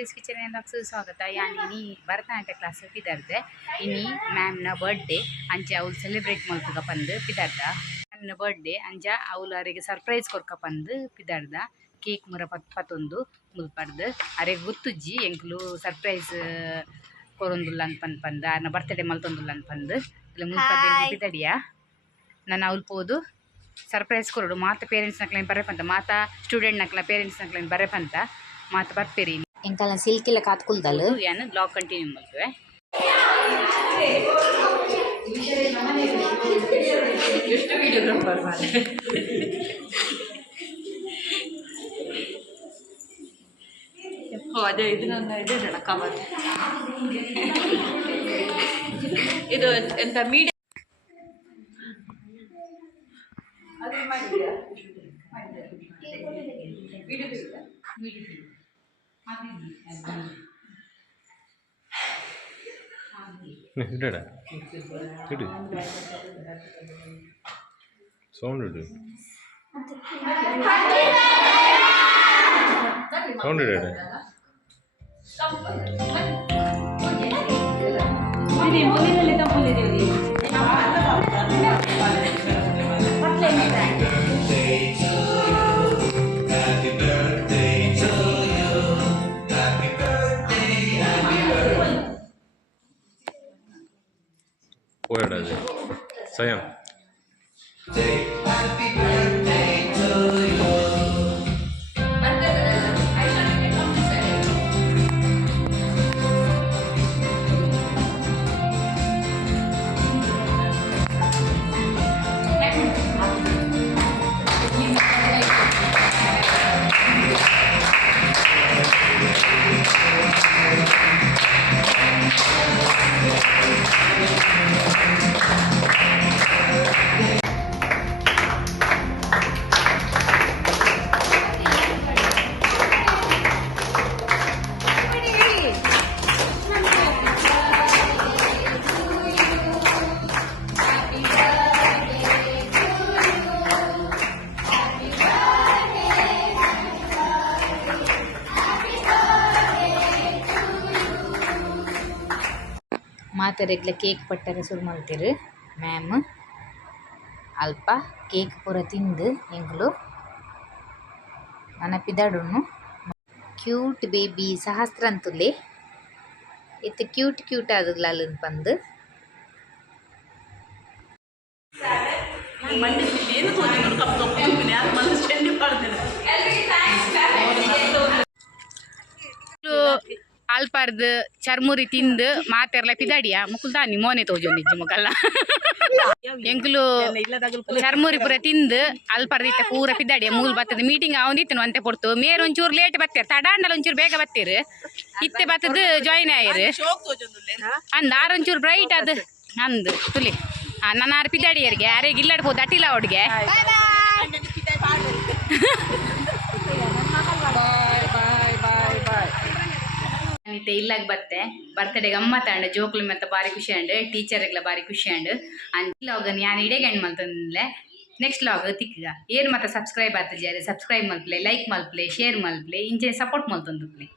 Shree's kitchen ಎಂದಾಕ್ಸ್ ಸ್ವಾಗತ. ಯಾನಿ Bharatanatyam class ಪಿದಾರ್ದೆ ಇನಿ ಮ್ಯಾಮ್ನ birthday ಅಂಚ ಅವ್ಲು ಸೆಲೆಬ್ರೇಟ್ ಮಲ್ಪುಗ ಪಂದು ಪಿದಾರ್ದ. ಮ್ಯಾಮ್ನ ಬರ್ಡೇ ಅಂಚ ಅವ್ಲು ಅವರಿಗೆ ಸರ್ಪ್ರೈಸ್ ಕೊರ್ಕ ಪಂದು ಪಿದಾರ್ದ. ಕೇಕ್ ಮುರ ಪತ್ತೊಂದು ಮುಲ್ಪಡ್ದು ಅರೆಗ್ ಗೊತ್ತುಜ್ಜಿ ಎಂಕ್ಲು ಸರ್ಪ್ರೈಸ್ ಕೊರೊಂದುಲ್ಲ ಪಂದ್ ಆರ್ನ ಬರ್ತ್ಡೇ ಮಲ್ತೊಂದುಲ್ಲ ಪಂದು ಇಲ್ಲ ಮುಲ್ಪದ ಪಿದಡಿಯ ನಾನು ಅವ್ಲು ಪೋದು ಸರ್ಪ್ರೈಸ್ ಕೊರಡು ಮಾತ ಪೇರೆಂಟ್ಸ್ ನಕ್ಲೇನು ಬರಪಂತ ಮಾತ ಸ್ಟೂಡೆಂಟ್ ನಕ್ಲ ಪೇರೆಂಟ್ಸ್ ನಕ್ಲೇನು ಬರಪಂತ ಮಾತ ಬರ್ಪೇರಿ ಎಂಕಲ್ಲ ಸಿಲ್ಕಿಲ್ಲ ಕಾತ್ಕುಲ್ದಲು ಏನು ಬ್ಲಾಗ್ ಕಂಟಿನ್ಯೂ ಮಾಡ್ತೇವೆ. ಎಷ್ಟು ವಿಡಿಯೋಗ್ರಾಫರ್ ಅದೇ ಇದು ನನ್ನ ಇದೆ ಕವರ್ ಇದು ಎಂತ ಮೀಡಿಯಾ സൗണ്ട് ഇടേ പോയടാ സ്വയം ಮಾತರೆಗ್ಲ ಕೇಕ್ ಪಟ್ಟರೆ ಶುರು ಮಾಡ್ತೀರು ಮ್ಯಾಮ್. ಅಲ್ಪ ಕೇಕ್ ಪೂರ ತಿಂದು ಎಂಕ್ಲು ನನ್ನ ಪಿದಾಡುನು ಕ್ಯೂಟ್ ಬೇಬಿ ಸಹಸ್ರ ಅಂತುಲೆ ಇತ್ತು ಕ್ಯೂಟ್ ಕ್ಯೂಟ್ ಆದಗ್ಲ ಅಲ್ಲನ್ ಪಂದು ಅಲ್ಪಾರ್ದು ಚರ್ಮುರಿ ತಿಂದು ಮಾತೆರ್ಲ ಪಿದಾಡಿಯ ಮುಕುಲ್ ದಾನಿ ಮೋನೆ ತೋಜೊಂದಿಜ್ಜಿ ಮುಕಲ್ಲ ಎಂಕ್ಲು ಚರ್ಮುರಿ ಪೂರ ತಿಂದು ಅಲ್ಪಾರ್ದಿತ್ತ ಪೂರ ಪಿದಾಡಿಯ ಮೂಲ್ ಬತ್ತದ ಮೀಟಿಂಗ್ ಅವನಿತ್ತನು ಅಂತೆ ಕೊಡ್ತು ಮೇರ್ ಒಂಚೂರು ಲೇಟ್ ಬತ್ತೀರ್ ತಡಾಂಡಲ ಒಂಚೂರು ಬೇಗ ಬತ್ತೀರ್ ಇತ್ತೆ ಬತ್ತದ ಜಾಯಿನ್ ಆಯ್ರು ಅಂದ ಆರೊಂಚೂರು ಬ್ರೈಟ್ ಅದು ಅಂದು ತುಲಿ ನನ್ನ ಆರು ಪಿದಾಡಿಯರಿಗೆ ಯಾರಿಗೆ ಇಲ್ಲಾಡ್ಬೋದು ಅಟಿಲ್ಲ ಅವ್ರಿಗೆ ಮತ್ತೆ ಇಲ್ಲಾಗ ಬತ್ತೆ ಬರ್ತಡೇ ಗಮ್ಮತ್ತ ಅಂಡ್ ಜೋಕ್ಲು ಮತ್ತೆ ಬಾರಿ ಖುಷಿ ಅಂಡ್ ಟೀಚರ್ಗಳ ಬಾರಿ ಖುಷಿ ಅಂಡ್ ಲಾಗ್ ನಾನು ಇಡೇ ಗಂಡು ಮಲ್ತಂದಿಲ್ಲ ನೆಕ್ಸ್ಟ್ ಲಾಗ್ ತಿಕ್ಕಗ ಏರ್ ಮತ್ತೆ ಸಬ್ಸ್ಕ್ರೈಬ್ ಆಗ್ತದೆ ಸಬ್ಸ್ಕ್ರೈಬ್ ಮಲ್ಪ್ಲೆ ಲೈಕ್ ಮಲ್ಪ್ಲೆ ಶೇರ್ ಮಲ್ಪ್ಲೆ ಇಂಚೆ ಸಪೋರ್ಟ್ ಮಲ್ತಂದುಪ್ಲೆ.